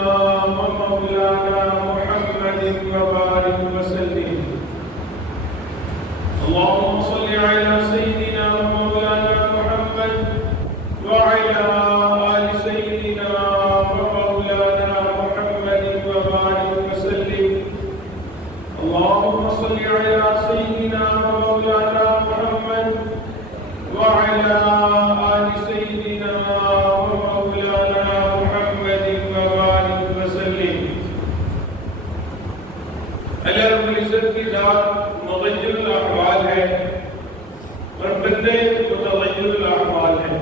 ومولانا محمد وبارك وسلم. اللهم صل على سيدنا ومولانا محمد وعلى آل سيدنا ومولانا محمد وبارك وسلم. اللهم صل على سيدنا ومولانا محمد وعلى آل سيدنا ومولانا محمد وبارك وسلم. اللہ رب العزت کی ذات مغیر الاحوال ہے اور بندے متغیر الاحوال ہے.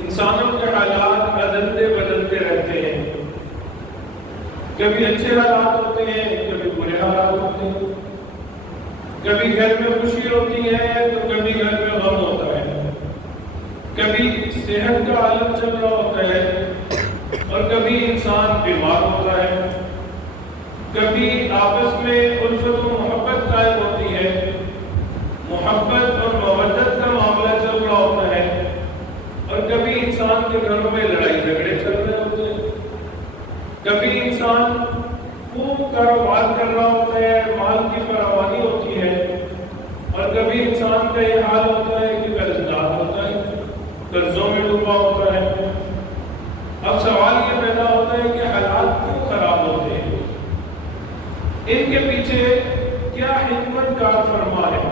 انسانوں کے حالات بدلتے رہتے ہیں. کبھی اچھے حالات ہوتے ہیں، کبھی برے حالات ہوتے ہیں. کبھی گھر میں خوشی ہوتی ہے تو کبھی گھر میں غم ہوتا ہے. کبھی صحت کا عالم چل رہا ہوتا ہے اور کبھی انسان بیمار ہوتا ہے. کبھی آپس میں الفت و محبت قائم ہوتی ہے، محبت اور مودت کا معاملہ چل رہا ہوتا ہے، اور کبھی انسان کے گھروں میں لڑائی جھگڑے چل رہے ہوتے ہیں. کبھی انسان خوب کاروبار کر رہا ہوتا ہے، مال کی فراوانی ہوتی ہے، اور کبھی انسان کا یہ حال ہوتا ہے کہ قرض دار ہوتا ہے، قرضوں میں ڈوبا ہوتا ہے. اب سوال یہ پیدا ہوتا ہے کہ حالات کیوں خراب ہوتے ہیں؟ ان کے پیچھے کیا حکمت کار فرما ہے؟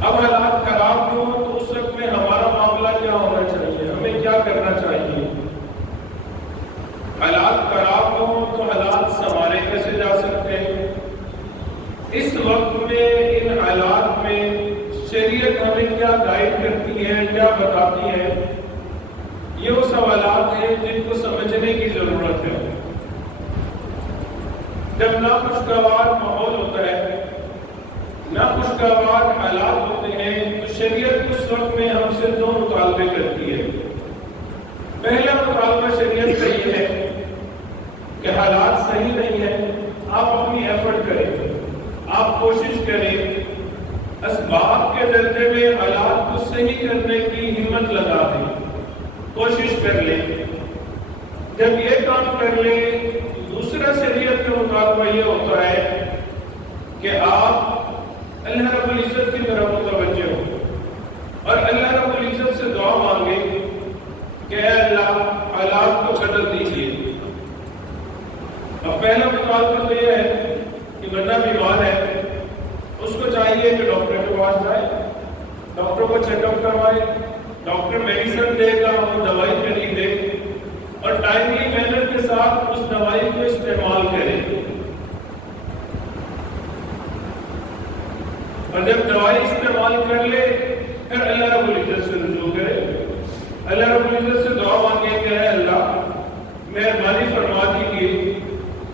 اب حالات خراب ہوں تو اس وقت میں ہمارا معاملہ کیا ہونا چاہیے؟ ہمیں کیا کرنا چاہیے؟ حالات خراب ہوں تو حالات سنوارے کیسے جا سکتے ہیں؟ اس وقت میں ان حالات میں شریعت ہمیں کیا گائیڈ کرتی ہے، کیا بتاتی ہے؟ یہ وہ سوالات ہیں جن کو سمجھنے کی ضرورت ہے. جب ناخوشگوار ماحول ہوتا ہے، ناخوشگوار حالات ہوتے ہیں، تو شریعت اس وقت میں ہم سے دو مطالبے کرتی ہے. پہلا مطالبہ شریعت کا یہ ہے کہ حالات صحیح نہیں ہیں، آپ اپنی ایفرٹ کریں، آپ کوشش کریں، اسباب کے درجے میں حالات کو صحیح کرنے کی ہمت لگا دیں، کوشش کر لیں. جب یہ کام کر لیں، دوسرا شریعت کا مطالبہ یہ ہوتا ہے کہ آپ اللہ رب العزت کی طرف متوجہ ہو اور اللہ رب العزت سے دعا مانگیں کہ اے اللہ حالات کو بدل دیجیے. اب پہلا مطالبہ تو یہ ہے کہ بندہ بیمار ہے، اس کو چاہیے کہ ڈاکٹر کے پاس جائے، ڈاکٹر کو چیک اپ کروائے، ڈاکٹر میڈیسن دے گا، وہ دوائی خریدے اور ٹائملی مینر کے ساتھ اس دوائی کو استعمال کرے. اور جب دوائی استعمال کر لے پھر اللہ رب العزت سے رجوع کرے، اللہ رب العزت سے دعا مانگے کہ اے اللہ مہربانی فرما دیجیے،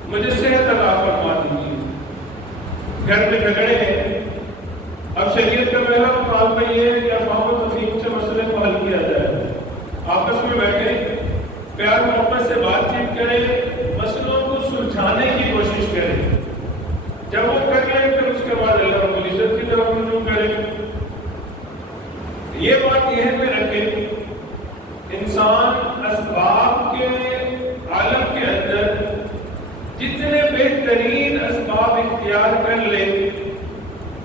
مجھے صحت عطا فرما دیجیے. گھر میں جھگڑے ہیں، اب شریعت کا پہلا مطالبہ یہ ہے کہ افہام و تفہیم سے مسئلے کو حل کیا جائے. آپس میں بیٹھے پیار محبت سے بات چیت کریں، مسئلوں کو سلجھانے کی کوشش کریں. جب وہ کر لیں پھر اس کے بعد اللہ رب العزت کی طرف رجوع کریں. یہ بات یہ میں رکھیں، انسان اسباب کے عالم کے اندر جتنے بہترین اسباب اختیار کر لے،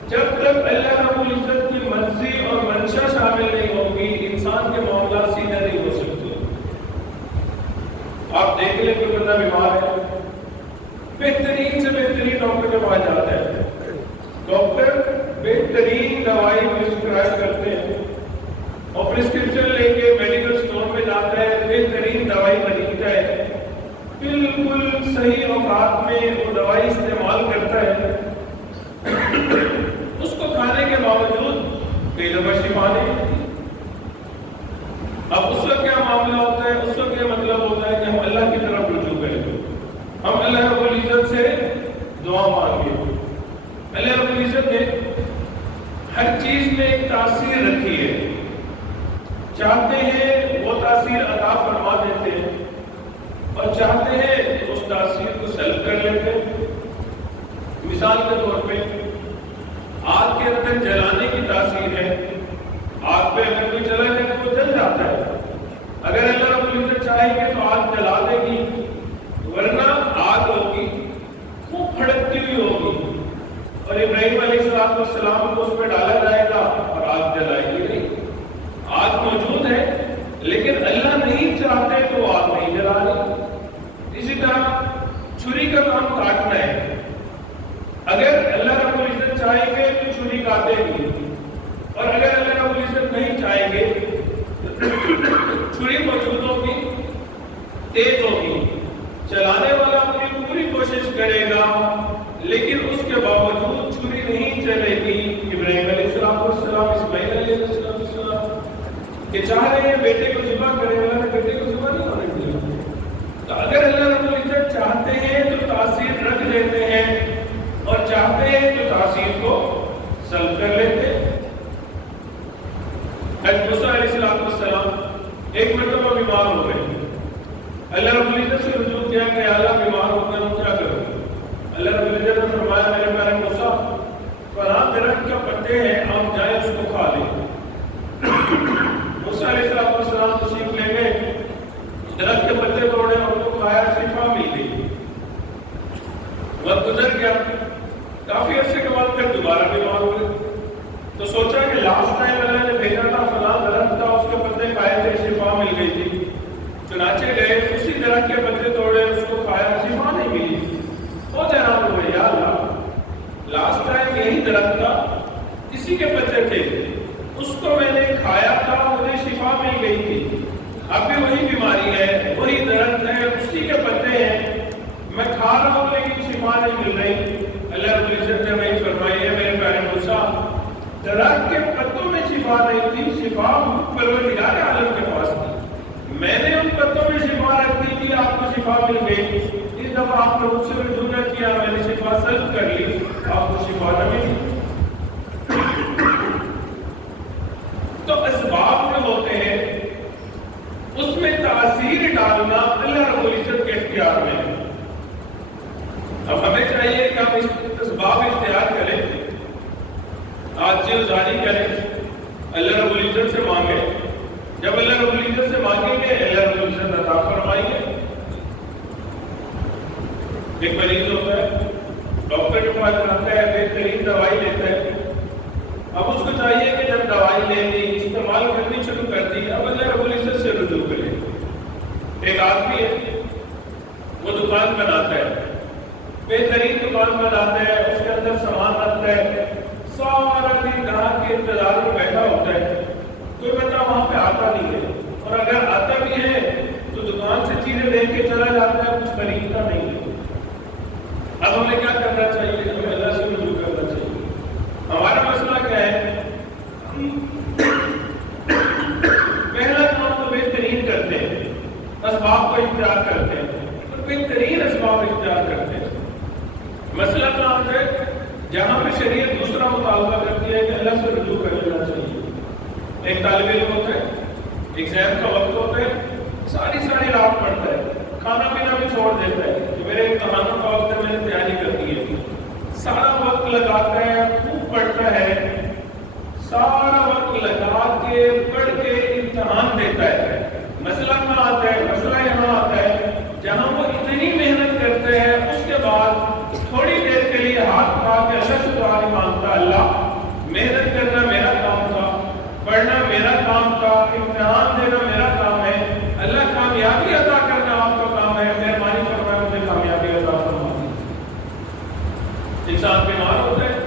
جب تک اللہ رب العزت کی مرضی اور منشا شامل نہیں ہوگی انسان کے معاملات سیدھے نہیں ہو سکتے. آپ دیکھ لیں کہ بندہ بیمار ہے، بہترین سے بہترین ڈاکٹر کے پاس جاتا ہے، ڈاکٹر بہترین دوائی پرسکرائب کرتے ہیں اور پرسکرپشن لے کے میڈیکل اسٹور پہ جاتا ہے، بہترین دوائی خریدتا ہے، بالکل صحیح اوقات میں وہ دوائی استعمال کرتا ہے. اس کو کھانے کے باوجود کئی دفعہ شفا نہیں ملتی. اب اس وقت کیا معاملہ ہوتا ہے؟ اس وقت یہ مطلب ہوتا ہے کہ ہم اللہ کی طرف رجوع کریں، ہم اللہ رب العزت سے دعا مانگیں. اللہ رب العزت نے ہر چیز میں ایک تاثیر رکھی ہے، چاہتے ہیں وہ تاثیر عطا فرما دیتے ہیں اور چاہتے ہیں اس تاثیر کو سلب کر لیتے ہیں. مثال کے طور پہ آگ کے اندر جلانے کی تاثیر ہے، آگ پہ اگر کوئی چلا جائے تو وہ جل جاتا ہے. اگر اللہ رب العزت چاہے کہ تو آگ جلا دے گی، ورنہ آگ ہوگی خوب بھڑکتی ہوئی ہوگی، اور ابراہیم علیہ السلام کو اس میں ڈالا جائے گا اور آگ جلائے گی نہیں۔ آگ موجود ہے لیکن اللہ نہیں چاہتے تو وہ آگ نہیں جلا رہی۔ اسی طرح چھری کا کام کاٹنا ہے، اگر اللہ رب العزت چاہیں گے تو چھری کاٹے گی، اور اگر اللہ رب العزت نہیں چاہیں گے چھری موجود ہوگی، تیز ہوگی، چلانے والا اپنی پوری کوشش کرے گا لیکن اس کے باوجود چھری نہیں چلے گی۔ ابراہیم علیہ السلام، اسماعیل علیہ السلام کہ چاہ رہے ہیں بیٹے کو ذبح کریں، اللہ نے بیٹے کو ذبح نہیں ہونے دیا۔ تو اگر اللہ رب العزت چاہتے ہیں تو تاثیر رکھ لیتے ہیں، اور چاہتے ہیں تو تاثیر کو سلب کر لیتے ہیں۔ موسیٰ علیہ السلام ایک مرتبہ بیمار ہو گئے، اللہ رب العزت سے رجوع کیا کہ اللہ بیمار ہو گئے ہوں کیا کروں؟ اللہ رب العزت نے فرمایا میرے پیارے موسیٰ فلاں درخت کا پتے ہیں، آپ جائیں اس کو کھا لیں۔ موسیٰ علیہ السلام تشریف لے گئے، درخت کے پتے توڑے اور ان کو کھایا، شفا مل گئی۔ وقت گزر گیا، کافی عرصے کے بعد پھر دوبارہ بیمار ہوئے، تو سوچا کہ لاسٹ ٹائم اللہ نے بھیجا تھا فلاں درخت تھا، اس کے پتے کھائے تھے، شفا مل گئی تھی۔ چنانچہ گئے، اسی درخت کے پتے توڑے، اس کو کھایا، شفا نہیں ملی۔ بہت حیران ہوئے، یا اللہ لاسٹ ٹائم یہی درخت تھا، اسی کے پتے تھے، اس کو میں نے کھایا تھا، مجھے شفا مل گئی تھی، اب بھی وہی بیماری ہے، وہی درخت ہے، اسی کے پتے ہیں، میں کھا رہا ہوں لیکن شفا نہیں مل رہی۔ اللہ رب العزت نے وہی فرمائی ہے میرے پیارے موسیٰ، درخت کے پتوں میں شفا نہیں تھی، شفا پروردگار عالم کے پاس تھی، میں نے ان پتوں میں شفا رکھ دی تھی، آپ کو شفا مل گئی۔ اس دفعہ آپ نے مجھ سے رجوع نہ کیا، میں نے شفا سلب کر لی، آپ کو شفا نہ ملی۔ تو اسباب جو ہوتے ہیں اس میں تاثیر ڈالنا اللہ رب العزت کے اختیار میں ہے۔ اب ہمیں چاہیے کہ ہم اسباب اختیار کریں، عاجزی و زاری کریں، اللہ رب العزت سے مانگیں۔ جب اللہ رب العزت سے مانگیں گے اللہ رب العزت عطا فرمائیں گے۔ ایک مریض ہوتا ہے، ڈاکٹر کے پاس جاتا ہے، بہترین دوائی لیتا ہے، اب اس کو چاہیے کہ جب دوائی لے لی، استعمال کرنی شروع کر دی، اب اللہ رب العزت سے رجوع کرے۔ ایک آدمی ہے، وہ دکان بناتا ہے، بہترین دکان بناتا ہے، اس کے اندر سامان رکھتا ہے، سارا دن گراہک کے انتظار میں بیٹھا ہوتا ہے، کوئی بندہ وہاں پہ آتا نہیں ہے، اور اگر آتا بھی ہے تو دکان سے چیزیں لے کے چلا جاتا ہے، کچھ خریدتا نہیں ہے۔ اب ہمیں کیا کرنا چاہیے؟ ہمیں اللہ سے رجوع کرنا چاہیے۔ ہمارا مسئلہ کیا ہے؟ پہلا کام تو بہترین کرتے ہیں، اسباب کو اختیار کرتے ہیں، اور بہترین اسباب اختیار کرتے ہیں۔ مسئلہ کہاں آتا ہے؟ جہاں پہ شریعت دوسرا مطالبہ کرتی ہے کہ اللہ سے رجوع کر لینا چاہیے۔ ایک طالب علم ہوتا ہے، ایگزام کا وقت ہوتا ہے، ساری رات پڑھتا ہے، کھانا پینا بھی چھوڑ دیتا ہے کہ میرے امتحانوں کا وقت ہے، میں نے تیاری کرنی ہے، سارا وقت لگاتا ہے، خوب پڑھتا ہے، سارا وقت لگا کے پڑھ کے امتحان دیتا ہے۔ مسئلہ کہاں آتا ہے؟ مسئلہ یہاں آتا ہے جہاں وہ اتنی محنت کرتے ہیں، اس کے بعد تھوڑی دیر کے لیے ہاتھ اٹھا کے اللہ سے دعا مانگتا، اللہ محنت کرنا میرا کام تھا، پڑھنا میرا کام تھا، امتحان دینا میرا کام ہے، اللہ کامیابی عطا کرنا آپ کا کام ہے، مہربانی فرمائے مجھے کامیابی عطا فرمائے۔ انسان بیمار ہوتا ہے،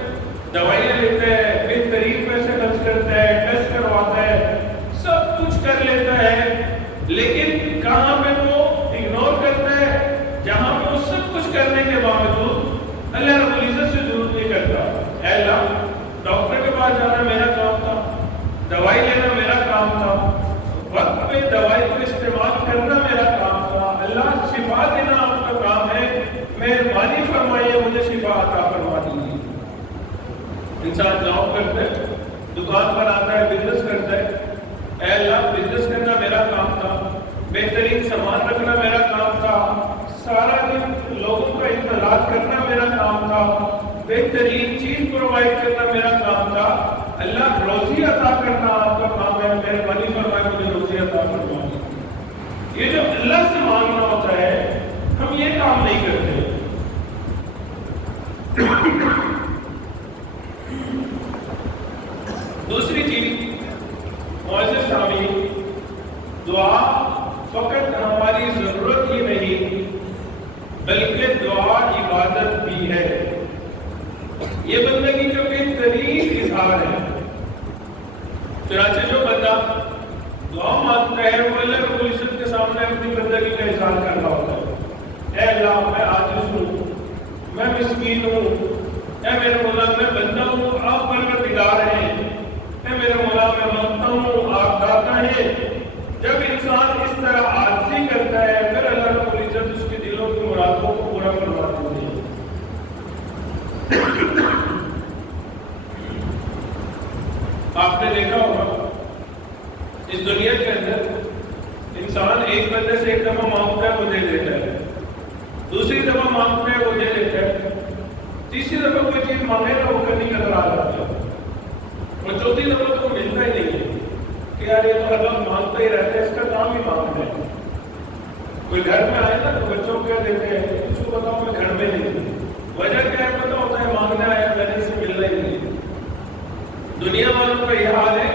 دوائیاں لیتا ہے، بہترین پیسے خرچ کرتا ہے، ٹیسٹ کرواتا ہے، سب کچھ کر لیتا ہے، لیکن کہاں پہ وہ اگنور کرتا ہے؟ جہاں پہ وہ سب کچھ کرنے کے باوجود اللہ رب العزت سے ضرورت نہیں کرتا۔ اے اللہ، ڈاکٹر کے پاس جانا میرا کام تھا، دوائی لینا میرا کام تھا، وقت پہ دوائی کو استعمال کرنا میرا کام تھا، اللہ شفا دینا آپ کا کام ہے، مہربانی فرمائیے مجھے شفا عطا فرما دیجیے۔ انسان جاب کرتا ہے، دکان پر آتا ہے، بزنس کرتا ہے، اے اللہ بزنس کرنا میرا کام تھا، بہترین سامان رکھنا میرا کام تھا، سارا دن لوگوں کا انتظار کرنا میرا کام تھا، بہترین چیز پرووائڈ کرنا میرا کام تھا، اللہ روزی عطا کرنا آپ کا کام ہے، مہربانی فرمائے مجھے روزی عطا فرمائے۔ یہ جو اللہ سے مانگنا ہوتا ہے ہم یہ کام نہیں کرتے. دوسری چیز معزز سامعین، دعا فقط ہماری ضرورت ہی نہیں بلکہ دعا عبادت بھی ہے. یہ بندگی کا بہترین اظہار ہے. چنانچہ جو بندہ دعا مانگتا ہے وہ اللہ رب العزت کے سامنے اپنی بندگی کا اظہار کر رہا ہوتا ہے. اے اللہ میں عاجز ہوں، میں مسکین ہوں، اے میرے مولا میں بندہ ہوں، آپ پروردگار ہیں. اے میرے مولا میں مانگتا ہوں، آپ داتا ہیں. جب انسان اس طرح عاجزی کرتا ہے پھر اللہ رب العزت اس کے دلوں کی مرادوں کو پورا فرما دیتے ہیں. آپ نے دیکھا ہوگا اس دنیا کے اندر انسان ایک بندے سے ایک دفعہ مانگتا ہے وہ دے دیتا ہے، دوسری دفعہ مانگتا ہے وہ دے دیتا ہے، تیسری دفعہ کوئی چیز مانگے نا وہ کرنے کا نظر آ جاتا ہے، اور چوتھی دفعہ تو ملتا ہی نہیں ہے کہ یار یہ تو ہر وقت مانگتا ہی رہتا ہے، اس کا کام ہی مانگتا ہے. کوئی گھر میں آئے نا تو بچوں کو کیا دیتے ہیں، اس کو بتاؤ میں گھر میں نہیں ہوں. وجہ کیا ہے پتہ ہوتا ہے، مانگنا آیا میں نے اسے ملنا ہی نہیں. دنیا والوں کا یہ حال ہے،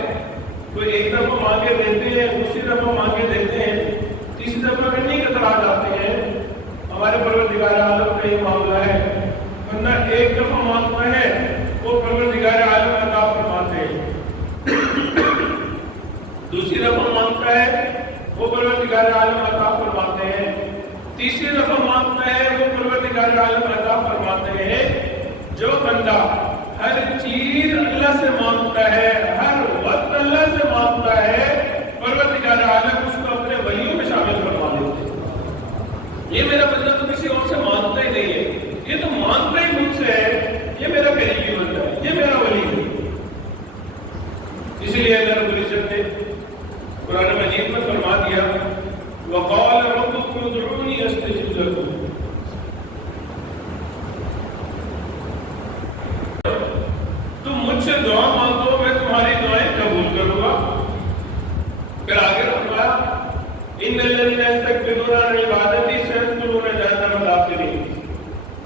کوئی ایک دفعہ مانگے دیتے ہیں، دوسری دفعہ مانگے دیتے ہیں، تیسری دفعہ کرنے کے طرح جاتے ہیں. ہمارے پروردگار عالم کا یہ معاملہ ہے، ورنہ ایک دفعہ مانگتا ہے وہ پروردگار عالم عطا فرماتے ہیں، دوسری دفعہ مانگتا ہے وہ پروردگار عالم عطا فرماتے ہیں، تیسری دفعہ مانگتا ہے وہ پروردگار عالم عطا فرماتے ہیں. جو بندہ ہر چیز اللہ سے مانگتا ہے، ہر وقت اللہ سے مانگتا ہے، پروردگار عالم اس کو اپنے ولیوں میں شامل فرما دیتے ہیں. یہ میرا بندہ تو کسی اور سے مانگتا ہی نہیں ہے، یہ تو مانگتا ہی مجھ سے ہے، یہ میرا قریبی بندہ ہے، یہ میرا ولی ہے. اسی لیے اللہ رب العزت نے قرآن مجید میں فرما دیا وَقَالَ رَبُّكُمُ ادْعُونِي أَسْتَجِبْ لَكُمْ. تم مجھ سے دعا مانگو میں تمہاری دعائیں قبول کروں گا. پھر آگے فرمایا إِنَّ الَّذِينَ يَسْتَكْبِرُونَ عَنْ عِبَادَتِي سَيَدْخُلُونَ جَهَنَّمَ دَاخِرِينَ.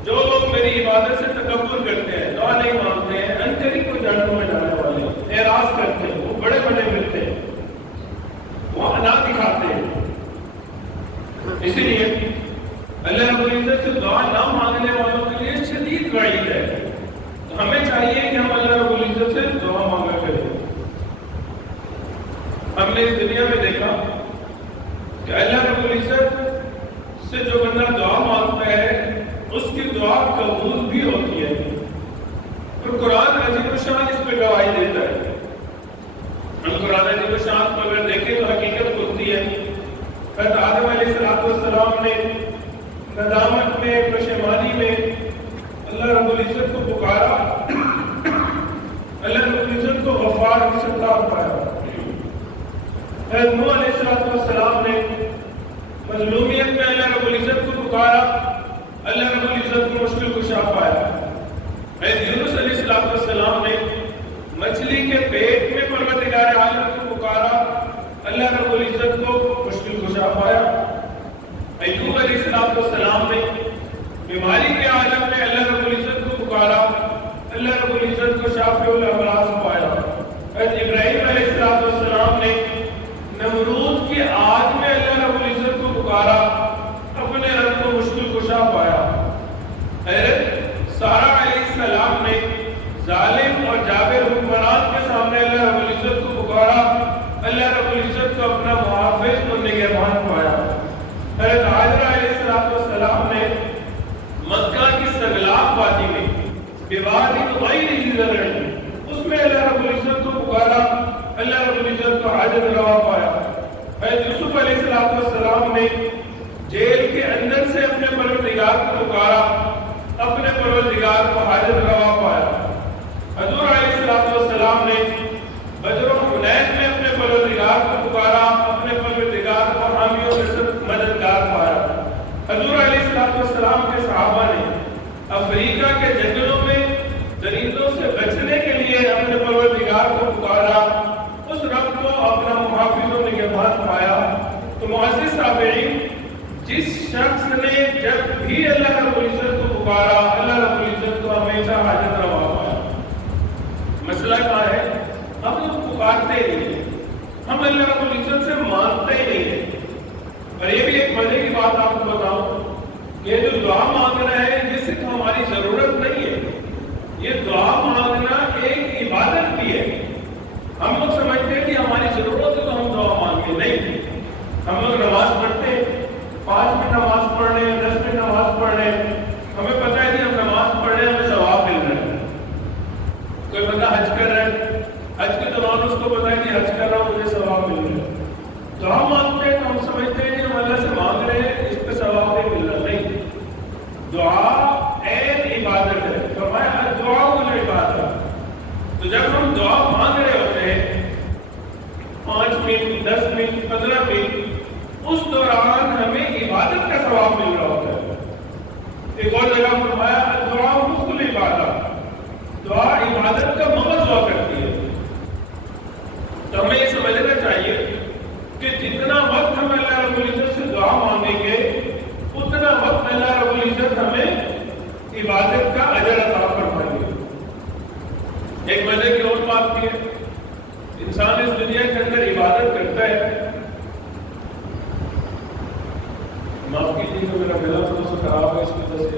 جو لوگ میری عبادت سے تکبر کرتے ہیں، دعا نہیں مانگتے ہیں، انقریب کو جہنم میں جانے والے ہیں. اعراض کرتے ہیں، وہ بڑے بڑے ملتے ہیں، وہ انا دکھاتے ہیں. اسی لیے اللہ رب العزت سے دعا نہ مانگنے والوں کے لیے شدید وعید ہے. تو ہمیں چاہیے کہ ہم اللہ رب العزت سے دعا مانگا کریں. ہم نے اس دنیا میں دیکھا کہ اللہ رب العزت سے جو بندہ دعا مانگتا ہے اس کی دعا قبول بھی ہوتی ہے. اور قرآن عظیم الشان اس پہ گواہی دیتا ہے. ہم قرآن عظیم الشان کو اگر دیکھیں تو حقیقت ہوتی ہے. حضرت آدم علیہ السلام نے ندامت میں، پشیمانی میں اللہ رب العزت کو پکارا، اللہ رب العزت کو غفار ستار پایا. حضرت نوح علیہ السلام نے مظلومیت میں اللہ رب العزت کو پکارا، اللہ رب العزت کو مشکل کشا پایا. حضرت یونس علیہ السلام نے مچھلی کے پیٹ میں پروردگار عالم کو پکارا، اللہ رب العزت کو مشکل کشا پایا. ایوب علیہ السلام نے بیماری کے عالم میں اللہ رب العزت کو پکارا، اللہ رب العزت کو شافی الامراض پایا. حضرت ابراہیم علیہ السلام نے نمرود کی آگ میں اللہ رب العزت کو پکارا، اپنے رب کو مشکل کشا پایا. حضرت سارہ علیہ السلام نے ظالم اور جابر حکمران کے سامنے اللہ رب العزت کو پکارا، اللہ رب العزت کو اپنا محافظ اور نگہبان پایا. حضرت حاجرہ علیہ السلام نے مکہ کی سگلاب وادی میں بوادی غیر زرع اس میں اللہ رب العزت کو پکارا، اللہ رب العزت کو حاجت روا پایا. حضرت یوسف علیہ السلام نے جیل کے اندر سے اپنے پروردگار کو پکارا، اپنے پروردگار کو حاجت روا پایا. حضور علیہ السلام نے بدر و حنین میں اپنے پروردگار کو پکارا، اپنے پروردگار کو حامی و مددگار پایا. حضور علیہ السلام کے صحابہ نے افریقہ کے جنگلوں میں درندوں سے بچنے کے لیے اپنے پروردگار کو پکارا، اس رب کو اپنا محافظ و نگہبان پایا. تو معزز سامعین، جس شخص نے جب بھی اللہ رب العزت کو پکارا، اللہ رب العزت کو ہمیشہ حاجت روا پایا۔ مسئلہ کیا ہے؟ ہم لوگ پکارتے نہیں ہیں، ہم اللہ رب العزت سے مانگتے نہیں ہیں۔ اور یہ بھی ایک مزے کی بات آپ کو بتاؤں، یہ جو دعا مانگنا ہے یہ صرف ہماری ضرورت نہیں ہے، یہ دعا مانگنا ایک عبادت بھی ہے۔ ہم لوگ سمجھتے ہیں کہ ہماری ضرورت ہے تو ہم دعا مانگیں، نہیں۔ ہم لوگ نماز پڑھتے ہیں، 5 منٹ نماز پڑھ رہے ہیں، 10 منٹ نماز پڑھ رہے ہیں، ہمیں پتہ ہے کہ ہم نماز پڑھ رہے ہیں، ہمیں ثواب مل رہا ہے۔ کوئی بندہ حج کر رہا ہے، حج کے دوران اس کو پتہ ہے کہ حج کر رہا ہوں مجھے ثواب مل رہا ہے۔ دعا مانگتے ہیں تو ہم سمجھتے ہیں کہ ہم اللہ سے مانگ رہے ہیں، اس پہ ثواب نہیں مل رہا، نہیں۔ دعا عین عبادت ہے، فرمایا دعا عبادت۔ تو جب ہم دعا مانگ رہے ہوتے ہیں 5 منٹ، 10 منٹ، 15 منٹ، اس دوران ہمیں عبادت کا ثواب مل رہا ہوتا ہے۔ ایک اور جگہ فرمایا دعا مخل عبادت، دعا عبادت کا مغز ہوا کرتی ہے۔ تو ہمیں یہ سمجھنا چاہیے کہ جتنا وقت ہم اللہ رب العزت سے دعا مانگیں گے اتنا وقت اللہ رب العزت ہمیں عبادت کا اجر عطا فرمائیں گے۔ ایک مزے کی اور بات کی ہے، انسان اس دنیا کے اندر عبادت کرتا ہے، معاف کیجیے کہ میرا گلا تھوڑا سا خراب ہے، اس کی وجہ سے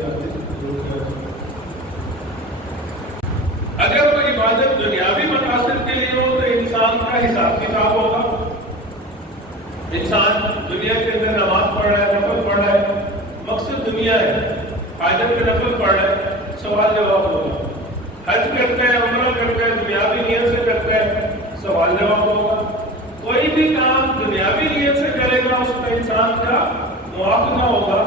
اگر وہ عبادت دنیاوی مقاصد کے لیے ہو تو انسان کا حساب کتاب ہوگا۔ انسان دنیا کے اندر نماز پڑھ رہا ہے، نفل پڑھ رہا ہے، مقصد دنیا ہے، حاجت کے نفل پڑھ رہا ہے، سوال جواب ہوگا۔ حج کرتا ہے، عمرہ کرتا ہے، دنیاوی نیت سے کرتا ہے، سوال جواب ہوگا۔ کوئی بھی کام دنیاوی نیت سے کرے گا اس کا انسان کا مواخذہ ہوگا۔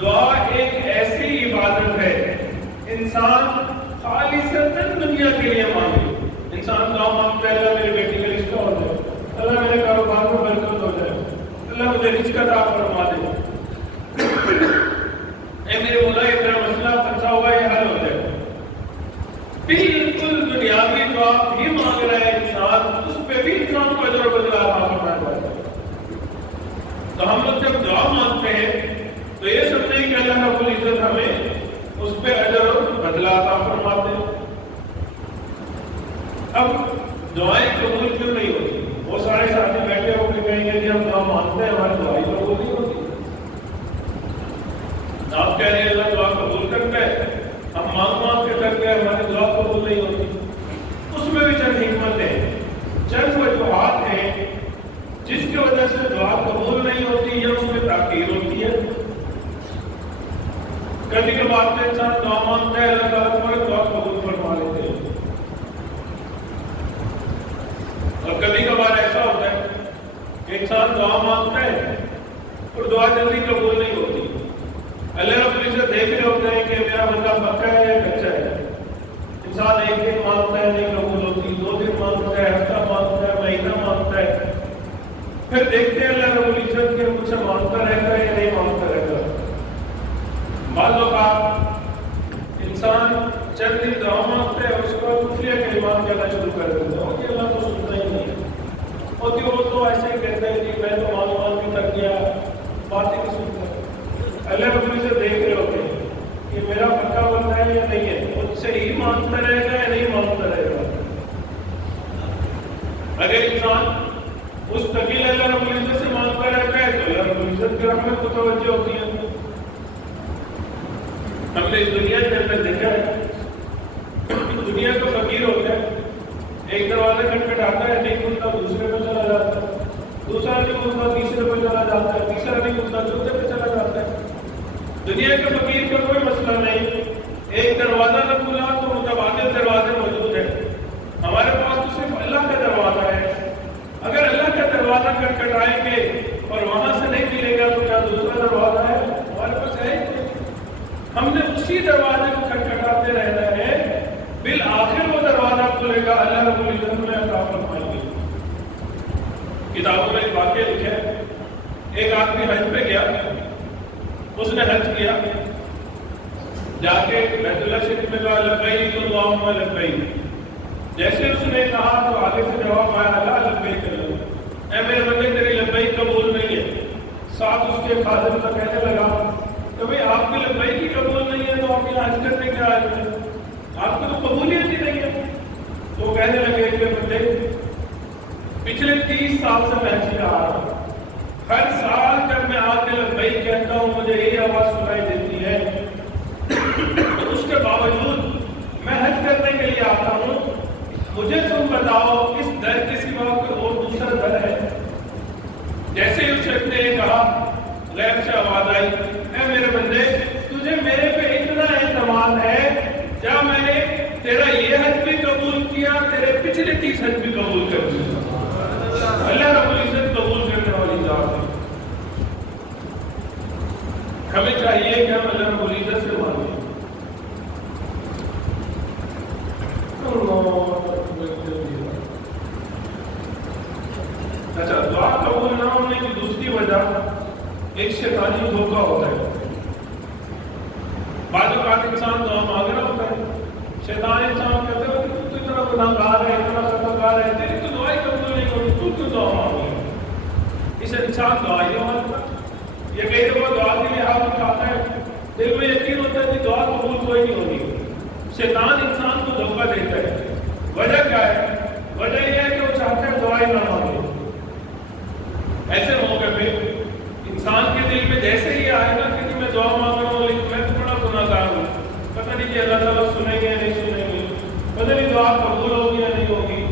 دعا ایک ایسی عبادت ہے، انسان خالصتاً دنیا کے لیے مانگے۔ انسان دعا مانگتا ہے اللہ میری بیٹی کا رشتہ ہو جائے، اللہ میرے کاروبار میں برکت ہو جائے، اللہ مجھے رزق عطا فرما دے، اے میرے مولا یہ میرا مسئلہ پھنسا ہوا یہ حل ہو جائے۔ بالکل دنیاوی دعا بھی مانگ رہا ہے انسان، اس پہ بھی انسان کو اجر و بدلہ عطا فرمایا جائے۔ تو ہم لوگ جب دعا مانگتے ہیں تو یہ سمجھیں کہ اللہ رب العزت ہمیں اس پہ اجر و بدلہ عطا فرماتے ہیں۔ اب دعائیں قبول کیوں نہیں ہوتی؟ وہ سارے ساتھی بیٹھے ہو کے کہیں گے کہ ہم دعا مانگتے ہیں ہماری دعائیں قبول نہیں ہوتی۔ آپ کہہ رہے ہیں اللہ دعا قبول کرتا ہے، ہم مانگ کے کرتے ہیں ہماری دعا قبول نہیں ہوتی۔ اس میں بھی چند حکمتیں، چند وجوہات ہیں جس کی وجہ سے دعا قبول نہیں ہوتی یا اس میں تاخیر ہوتی ہے۔ کبھی کبھار تو انسان دعا مانگتا ہے، اللہ تعالیٰ فوراً دعا قبول فرما لیتے ہیں، اور کبھی کبھار ایسا ہوتا ہے کہ انسان دعا مانگتا ہے اور دعا جلدی قبول نہیں ہوتی۔ اللہ رب العزت دیکھ رہے ہوتے ہیں کہ میرا بندہ پکا ہے یا کچا ہے۔ انسان ایک دن مانگتا ہے نہیں قبول ہوتی، 2 دن مانگتا ہے، ہفتہ مانگتا ہے، مہینہ مانگتا ہے، پھر دیکھتے ہیں اللہ رب العزت کے مجھ سے مانگتا رہتا ہے یا نہیں مانگتا رہتا۔ بعض اوقات انسان چند دن دعا مانگتا ہے اور اس کا کفریہ کلمات کہنا شروع کر دیتا ہے کہ اللہ تو سنتا ہی نہیں ہے، اور وہ تو ایسے ہی کہتا ہے کہ میں تو مانگ کے تک گیا، باتیں نہیں سنتا۔ اللہ رب العزت دیکھ رہے ہوتے ہیں کہ میرا پکا بنتا ہے یا نہیں ہے، مجھ سے ہی مانگتا رہے گا یا نہیں مانگتا رہے گا۔ اگر انسان مستقل اللہ رب العزت سے مانگتا رہتا ہے تو اللہ رب العزت کی رحمت کو توجہ ہوتی ہے۔ ہم نے اس دنیا کے اندر دیکھا ہے، دنیا کا فقیر ہوتا ہے، ایک دروازہ کھٹکھٹاتا ہے، نہیں کھلتا دوسرے پہ چلا جاتا ہے، دوسرا نہیں کھلتا تیسرے پہ چلا جاتا ہے، تیسرا نہیں کھلتا چوتھے پہ چلا جاتا ہے۔ دنیا کے فقیر کا کوئی مسئلہ نہیں، ایک دروازہ نہ کھلا تو متبادل دروازے موجود ہیں۔ ہمارے پاس تو صرف اللہ کا دروازہ ہے، اگر اللہ کا دروازہ کھٹکھٹائیں گے اور وہاں سے نہیں ملے گا تو کیا دوسرا دروازہ ہے؟ ہمارے پاس ہے کہ ہم نے اسی دروازے کو کھٹکھٹاتے رہنا ہے، بالآخر وہ دروازہ کھلے گا، اللہ رب العزت میں عطا فرمائیں گے۔ کتابوں میں ایک واقعہ لکھا ہے، ایک آدمی حج پہ گیا، اس نے حج کیا، جا کے بیت اللہ شریف میں کہا لبیک اللہم لبیک، جیسے اس نے کہا تو آگے سے جواب آیا لا لبیک اللہم، اے میرے بندے تیری لبیک قبول نہیں ہے. ساتھ اس کے خادم کا کہنے لگا کہ بھئی آپ کی لبیک ہی قبول نہیں ہے تو آپ یہاں حج کرنے کیا آئے ہیں؟ آپ کو تو قبولیت ہی نہیں ہے. تو کہنے لگے کہ بندے پچھلے 30 سال سے میں حج آ رہا ہوں. ہر سال جب میں آ کے لبیک کہتا ہوں مجھے یہی آواز سنائی دیتی ہے. اس کے باوجود میں حج کرنے کے لیے آتا ہوں. مجھے تم بتاؤ اس در کے سوا کوئی اور دوسرا در ہے؟ جیسے ہی اس شخص نے کہا غیب سے آواز آئی اے میرے بندے تجھے میرے پہ اتنا اعتماد ہے کیا میں نے تیرا یہ حج بھی قبول کیا تیرے پچھلے 30 حج بھی قبول کر دیا. اللہ رب العزت قبول کرنے والی ذات ہے. ہمیں چاہیے کہ ہم اللہ رب العزت سے مانگیں. اچھا دعا قبول نہ ہونے کی دوسری وجہ ایک شیطانی دھوکہ ہوتا ہے. بعض اوقات انسان دعا مانگ رہا ہوتا ہے, شیطان انسان کہتا ہے کہ تو اتنا گناہگار ہے اتنا خطاکار ہے تیری تو دعائیں قبول نہیں ہوتی تو کیوں دعا مانگ رہا ہے؟ اس انسان دعا ہی مانگتا. یہ کئی دفعہ دعا کے لیے ہاتھ اٹھاتا ہے دل میں یقین ہوتا ہے کہ دعا قبول کوئی نہیں ہونی. شیطان انسان کو دھوکہ دیتا ہے. وجہ کیا ہے؟ وجہ یہ ہے کہ وہ چاہتا ہے دعا ہی نہ مانگے. ایسے موقع پہ انسان کے دل میں جیسے ہی آئے گا کہ میں دعا مانگ رہا ہوں لیکن میں تو بڑا گناہگار ہوں, پتہ نہیں کہ اللہ تعالیٰ سنیں گے یا نہیں سنیں گے, پتہ نہیں دعا قبول ہوگی یا نہیں ہوگی,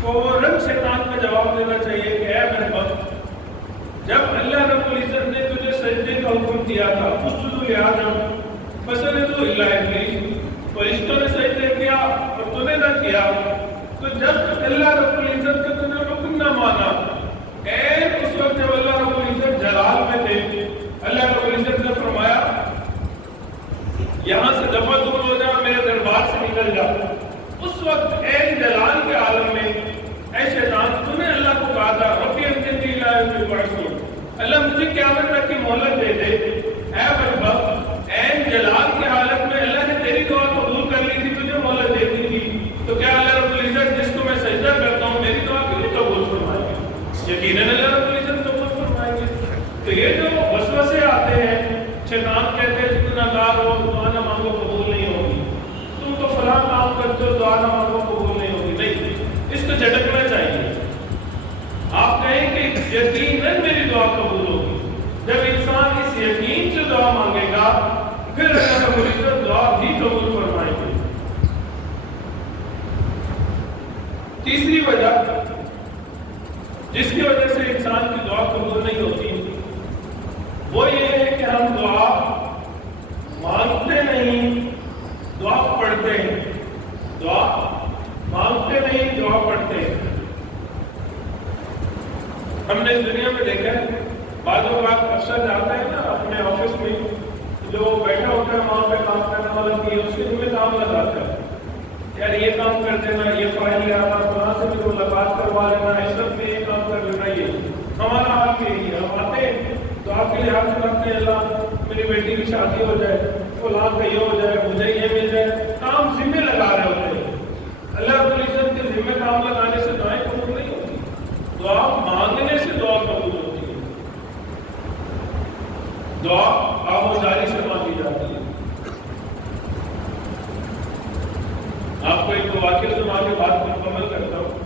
فوراً شیطان کو جواب دینا چاہیے کہ اے میرے وقت جب اللہ رب العزت نے تجھے سجدے کا حکم دیا تھا اسجد لآدم فسجدوا الا ابلیس, فرشتوں نے سجدے کیا اور تو نے نہ کیا, تو جب اللہ رب العزت کا تو نے حکم نہ مانا اس وقت جب اللہ رب العزت جلال میں تھے اللہ رب العزت نے فرمایا یہاں سے دفع دور ہو جا میرے دربار سے نکل جا. اس وقت اے جلال کے عالم میں اے شیطان تو نے اللہ کو کہا تھا ربی انزلنی الی یوم یبعثون, اللہ مجھے قیامت تک کی مہلت دے دے. اے بدبخت اے جلال کی حالت میں اللہ نے تیری دعا قبول کر لی تھی تجھے مہلت دے دی تھی, تو کیا اللہ رب العزت جس کو میں سجدہ کرتا ہوں میری دعا کیوں قبول فرمائے گا؟ یقیناً اللہ رب العزت قبول فرمائیں گے. تو یہ جو وسوسے آتے ہیں شیطان کہتے ہیں جتنا گناہگار ہو دعا نہ مانگو قبول نہیں ہوگی, تم تو فلاں کام کرتے ہو دعا نہ مانگو قبول نہیں ہوگی. نہیں, اس کو جھٹکنا چاہیے. آپ کہیں کہ یقیناً میری دعا قبول ہوگی. جب انسان اس یقین سے دعا مانگے گا پھر اللہ رب العزت دعا بھی قبول فرمائیں گے. تیسری وجہ جس کی وجہ سے انسان کی دعا قبول نہیں ہوتی وہ یہ ہے کہ ہم دعا مانگتے نہیں دعا پڑھتے ہیں. دعا مانگتے نہیں دعا پڑھتے ہیں. ہم نے اس دنیا میں دیکھا ہے بعض اوقات افسر جاتا ہے نا اپنے آفس میں جو بیٹھا ہوتا ہے وہاں پہ کام کرنے والا کی اس کے ذمہ کام لگاتا ہے یار یہ کام کر دینا, یہ فائل آنا, وہاں سے بھی ملاقات کروا لینا, اس وقت میں یہ کام کر لینا. یہ ہمارا حال یہی ہے. ہم آتے ہیں تو آپ کے لیے ہاتھ رکھتے ہیں اللہ میری بیٹی کی شادی ہو جائے, فلاں کا یہ ہو جائے, مجھے یہ مل جائے. کام ذمہ لگا رہے ہوتے ہیں. اللہ رب العزت کے ذمہ کام لگانے سے دعائیں قبول نہیں ہوتی. دعا مانگنے سے دعا قبول ہوتی ہے. دعا آموزاری سے مانگی جاتی ہے. آپ کو ایک واقعہ سنا کے بات مکمل کرتا ہوں.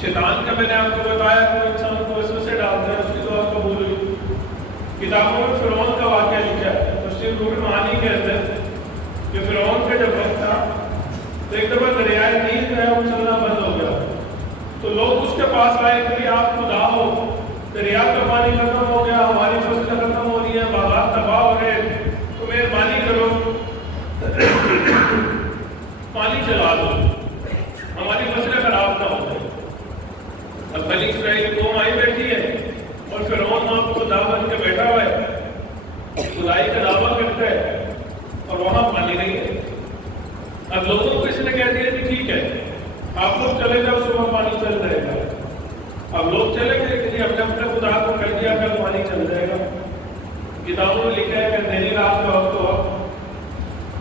شیطان کا میں نے آپ کو بتایا کہ انسان کو وسوسے ڈالتا ہے, اس کی دعا قبول ہوئی. کتابوں میں فرعون کا واقعہ لکھا ہے. تفسیر روح المعانی کے اندر کہ فرعون کا جب وقت تھا تو ایک دفعہ دریائے نیل جو ہے وہ چلنا بند ہو گیا. تو لوگ اس کے پاس آئے کہ آپ خدا ہو, دریا کا پانی ختم ہو گیا, ہماری فصلیں ختم ہو رہی ہیں, باغات تباہ ہو رہے ہیں, تو مہربانی کرو پانی چلا دو, ہماری فصلیں خراب نہ ہو جائے. اب بنی اسرائیل قوم آئی بیٹھی ہے اور فرعون وہاں کو خدا بن کے بیٹھا ہوا ہے, خدائی کا دعویٰ کرتا ہے اور وہاں پانی نہیں ہے. اب لوگوں کو اس نے کہہ دیا کہ ٹھیک ہے آپ لوگ چلے جاؤ, صبح پانی چل رہے گا. اب لوگ چلے گئے کہ اپنے اپنے خدا کو کہہ دیا کل پانی چل جائے گا. کتابوں میں لکھا ہے کہ اندھیری رات کا وقت ہوا,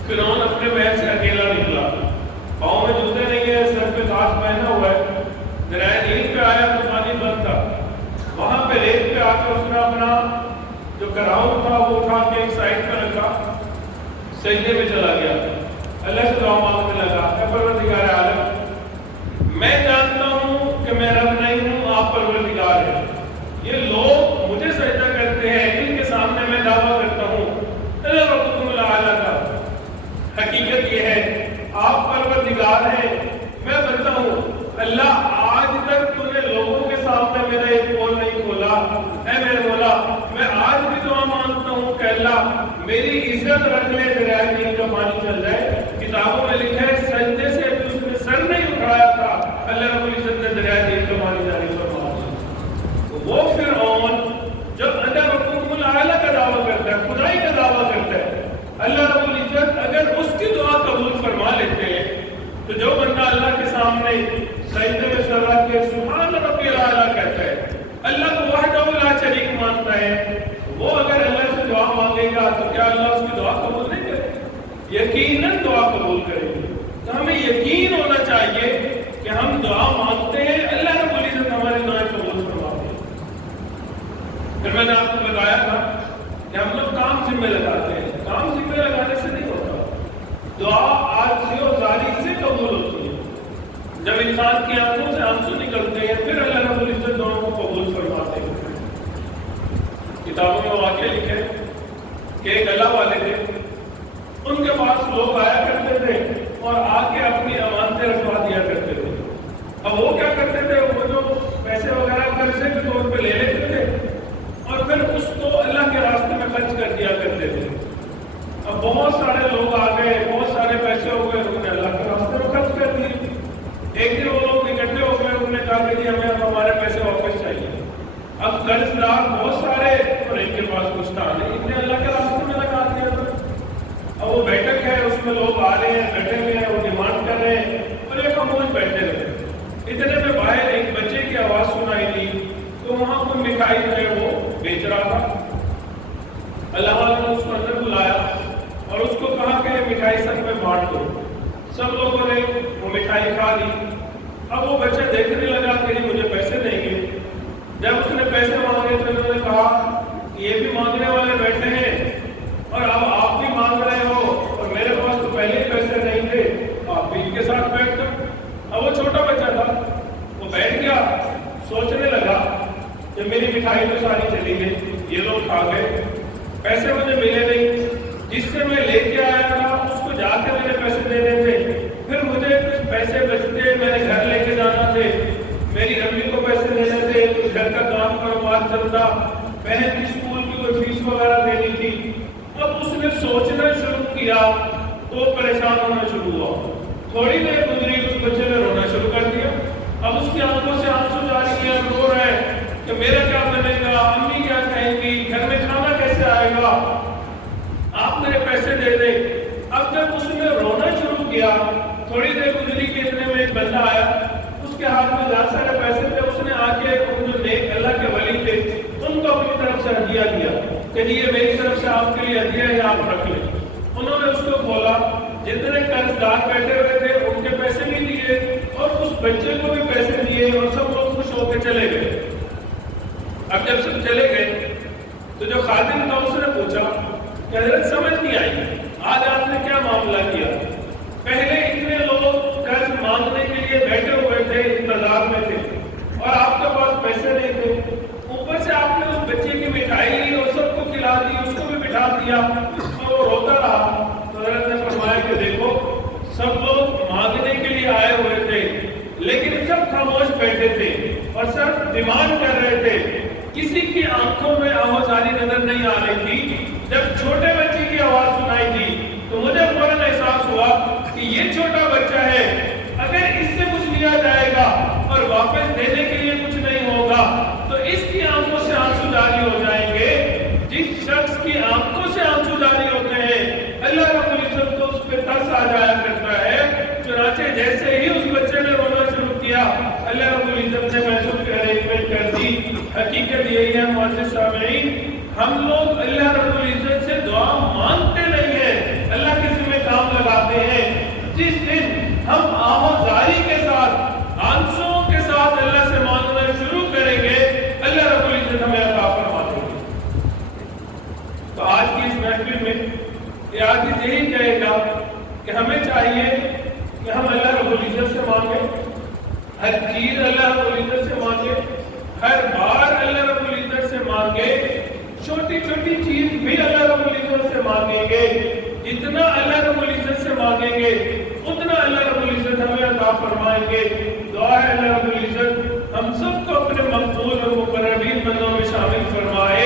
فرعون اپنے محل سے اکیلا نکلا, پاؤں میں جوتے نہیں ہے, سر پہ تاج پہنا ہوا ہے, نے اپنا جو کراؤن تھا وہ اٹھا کے ایک سائڈ پہ رکھا، سجدے میں چلا گیا، اللہ سے دعا مانگنے لگا، اے پروردگار عالم، میں جانتا ہوں کہ میں رب نہیں ہوں، آپ پروردگار ہیں، یہ لوگ مجھے سجدہ کرتے ہیں، ان کے سامنے میں دعویٰ کرتا ہوں اللہ ربکم الاعلیٰ کا، حقیقت یہ ہے آپ پروردگار ہیں، میں بنتا ہوں، اللہ آج تک تو نے لوگوں کے سامنے میرا ایک پول نہیں کھولا، اے میرے مولا میں آج بھی دعا مانگتا ہوں کہ اللہ میری عزت رکھ لے، دریائے نیل کا پانی چل جائے۔ کتابوں میں لکھا ہے سجدے سے بھی اس نے سر نہیں اٹھایا تھا، اللہ رب العزت نے دریائے نیل کا پانی جاری فرما دیا۔ وہ فرعون جب اللہ ربکم الاعلیٰ کا دعویٰ کرتا ہے، خدائی کا دعویٰ کرتا ہے، اللہ رب العزت اگر اس کی دعا قبول فرما لیتے ہیں تو جو بندہ اللہ کے سامنے سجدے میں سر رکھ کے سبحان ربی الاعلیٰ کہتا ہے، اللہ کو وحدہ لا شریک مانتا ہے، وہ اگر اللہ سے دعا مانگے گا تو کیا اللہ اس کی دعا قبول نہیں کرے؟ یقیناً دعا قبول کرے گی۔ تو ہمیں یقین ہونا چاہیے کہ ہم دعا مانگتے ہیں، اللہ رب العزت ہماری دعائیں قبول فرماتے ہیں۔ پھر میں نے آپ کو بتایا تھا کہ ہم لوگ کام ذمہ لگاتے ہیں، کام ذمہ لگانے سے نہیں ہوتا، دعا عاجزی اور ذاری سے قبول ہوتی ہے۔ جب انسان کی آنکھوں سے آنسو نکلتے ہیں پھر اللہ رب العزت دعاؤں کو قبول فرماتے ہیں۔ کتابوں میں واقعہ لکھے کہ ایک اللہ والے تھے، ان کے پاس لوگ آیا کرتے تھے اور آ کے اپنی امانتیں رکھوا دیا کرتے تھے۔ اب وہ کیا کرتے تھے، وہ جو پیسے وغیرہ قرضے کے طور پہ لے لیتے تھے اور پھر اس کو اللہ کے راستے میں خرچ کر دیا کرتے تھے۔ اب بہت سارے لوگ آ گئے، بہت سارے پیسے ہو گئے، انہوں نے اللہ کے راستے میں خرچ کر دیے۔ ایک دن وہ لوگ اکٹھے ہو گئے، انہوں نے کہا کہ جی ہمیں ہمارے پیسے واپس چاہیے۔ اب قرض دار بہت سارے اور ان کے پاس کچھ تھا نہیں، انہوں نے اللہ کے راستے میں لگا دیا تھا۔ اب وہ بیٹھک ہے، اس میں لوگ آ رہے ہیں، بیٹھے ہوئے ہیں، وہ ڈیمانڈ کر رہے ہیں اور ایک خاموش بیٹھے رہے۔ اتنے میں باہر ایک بچے کی آواز سنائی دی، تو وہاں کوئی مٹھائی جو ہے وہ بیچ رہا تھا۔ اللہ والے نے اس کو اندر بلایا اور اس کو کہا کہ مٹھائی سب میں بانٹ دو۔ سب لوگوں نے وہ مٹھائی کھا لی۔ اب وہ بچہ دیکھنے لگا کہ مجھے پیسے دیں گے۔ جب اس نے پیسے مانگے تو انہوں نے کہا کہ یہ بھی مانگنے والے بیٹھے ہیں اور اب آپ بھی مانگ رہے ہو اور میرے پاس تو پہلے ہی پیسے نہیں تھے، آپ بھی ان کے ساتھ بیٹھ کر۔ اب وہ چھوٹا بچہ تھا، وہ بیٹھ گیا، سوچنے لگا کہ میری مٹھائی تو ساری چلی گئی، یہ لوگ کھا گئے، پیسے مجھے ملے نہیں، جس سے میں لے کے آیا تھا اس کو جا کے میرے پیسے دینے تھے، پھر مجھے کچھ پیسے بچتے، میں نے گھر لے کے جانا تھے، میری امی کو پیسے دینے تھے، کچھ گھر کا کام کاروبار چلتا، بہن کی اسکول کی کوئی فیس وغیرہ دینی تھی۔ اب اس نے سوچنا شروع کیا تو پریشان ہونا شروع ہوا۔ تھوڑی دیر گزری، اس بچے نے رونا شروع کر دیا۔ اب اس کی آنکھوں سے آنسو جاری ہیں، رو رہے ہیں کہ میرا کیا بنے گا، امی کیا کہیں گی، گھر میں کھانا کیسے آئے گا، آپ میرے پیسے دے دیں۔ اب جب اس نے رونا شروع کیا، تھوڑی دیر گزری کہ اتنے میں ایک بندہ آیا، اس کے ہاتھ میں بہت سارے پیسے تھے، اس نے آ کے ان جو نیک اللہ کے ولی تھے ان کو اپنی طرف سے ہدیہ دیا کہ یہ میری طرف سے آپ کے لیے ہدیہ ہے، آپ رکھ لیں۔ انہوں نے اس کو کھولا، جتنے قرض دار بیٹھے ہوئے تھے ان کے پیسے بھی دیے اور اس بچے کو بھی پیسے دیے اور سب لوگ خوش ہو کے چلے گئے۔ اب جب سب چلے گئے تو جو خادم تھا اس نے پوچھا کہ حضرت سمجھ نہیں آئی آج آپ نے کیا معاملہ کیا، پہلے اتنے لوگ قرض مانگنے کے لیے بیٹھے ہوئے تھے، انتظار میں تھے اور آپ کے پاس پیسے نہیں تھے، اوپر سے آپ نے اس بچے کی مٹھائی لی اور سب کو کھلا دی، اس کو بھی بٹھا دیا اور وہ روتا رہا۔ تو حضرت نے فرمایا کہ دیکھو سب لوگ مانگنے کے لیے آئے ہوئے تھے لیکن سب خاموش بیٹھے تھے اور سب ڈیمانڈ کر رہے تھے، کسی کی آنکھوں میں آہوازاری نظر نہیں آ رہی تھی۔ جب چھوٹے بچے کی آواز سنائی دی تو مجھے فوراً احساس ہوا کہ یہ چھوٹا بچہ ہے، اگر اس سے کچھ لیا جائے گا اور واپس دینے کے لیے کچھ نہیں ہوگا تو اس کی آنکھوں سے آنسو جاری ہو جائیں گے۔ جس شخص کی آنکھوں سے آنسو جاری ہوتے ہیں اللہ رب العزت کو اس پہ ترس آ جایا کرتا ہے۔ چنانچہ جیسے ہی اس بچے نے رونا شروع کیا اللہ رب العزت نے محسوس ارینجمنٹ کر دی۔ حقیقت یہی ہے معزز سامعین، ہم لوگ اللہ رب العزت سے دعا مانگتے نہیں ہیں، اللہ کے ذمہ کام لگاتے ہیں۔ جس دن ہم آہوازاری کے ساتھ، آنسوؤں کے ساتھ اللہ سے مانگنا شروع کریں گے اللہ رب العزت ہمیں عطا فرما دے گا۔ چھوٹی چھوٹی چیز بھی اللہ رب العزت سے مانگیں گے، جتنا اللہ رب العزت سے مانگیں گے اتنا اللہ رب العزت ہمیں عطا فرمائیں گے۔ دعا ہے اللہ رب العزت ہم سب کو اپنے مقبول اور مقربین بندوں میں شامل فرمائے۔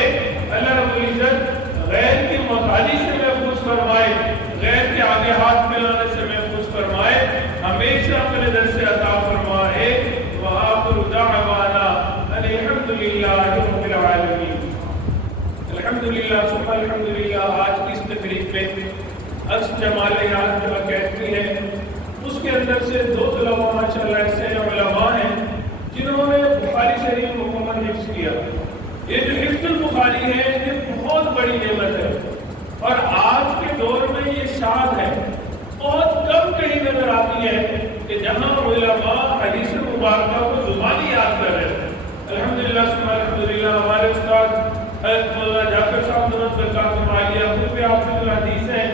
اللہ رب العزت غیر کی مخالی سے محفوظ فرمائے، غیر کے آگے ہاتھ ملانے سے محفوظ فرمائے، ہمیشہ اپنے در سے عطا فرمائے۔ وآخر دعوانا ان الحمد للہ رب العالمین۔ الحمدللہ ثم الحمدللہ۔ آج کی اس تقریب میں عرض جمال یاد جو کہتی ہے، اس کے اندر سے دو طلباء ماشاءاللہ ایسے علماء ہیں جنہوں نے بخاری شریف مکمل حفظ کیا۔ یہ جو حفظ البخاری ہے یہ بہت بڑی نعمت ہے، اور آج کے دور میں یہ شان ہے، بہت کم کہیں نظر آتی ہے کہ جہاں علماء حدیث مبارکہ کو زبانی یاد کر رہے ہیں۔ الحمدللہ ثم الحمدللہ۔ ہمارے استاد حضرت مولانا جعفر صاحب درود برکاتہ عالیہ خود بھی حافظ الحدیث ہیں،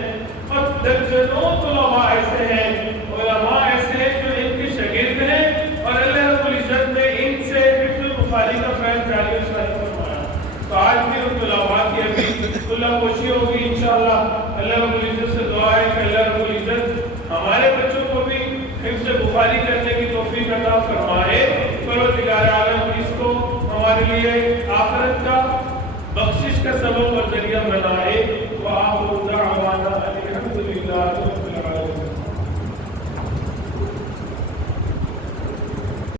اور درجنوں طلباء ایسے ہیں، علماء ایسے ہیں جو ان کے شاگرد ہیں، اور اللہ رب العزت نے ان سے حفظ البخاری کا فیض جاری فرمایا۔ تو آج بھی ان طلباء کی ابھی کلہ کوشی ہوگی انشاءاللہ۔ اللہ رب العزت سے دعا ہے کہ اللہ رب العزت ہمارے بچوں کو بھی حفظ بخاری کرنے کی توفیق عطا فرمائے۔ پروردگار عالم اس کو ہمارے لیے آخرت کا بخشش کا سبب اور ذریعہ بنائے۔